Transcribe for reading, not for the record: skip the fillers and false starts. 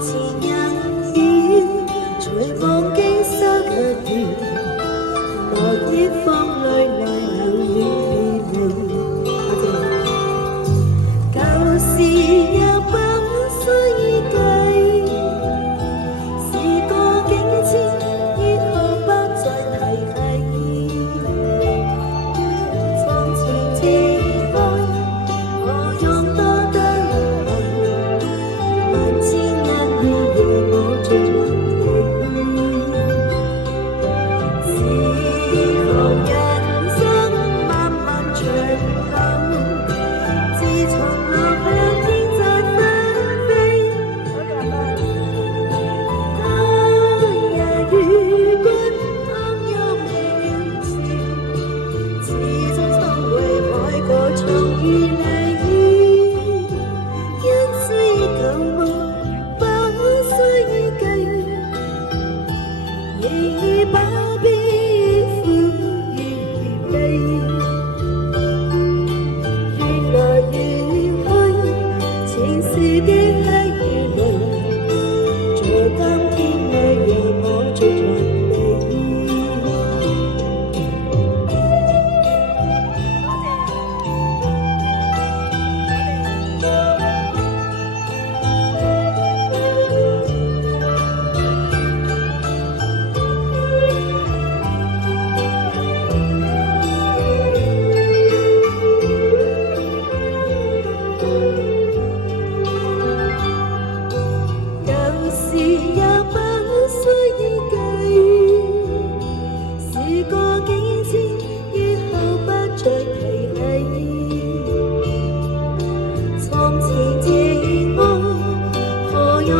前人要隨忘記失掉，落的風裏來留遠離。舊事也不需記，時過境遷，以後不再提起。從前情愛，何用多得來？萬千恩怨讓我盡還你。時候人生漫漫長路，自從落向天際紛飛，當日與君相擁微笑，始終心為海角重遇你。因需舊夢，不需記，仍已把悲歡與離。越來越去，前事的黑與濃，在今天裏讓我盡還你。舊事也不需記，時過境遷，以後不再提起。從前情愛，何用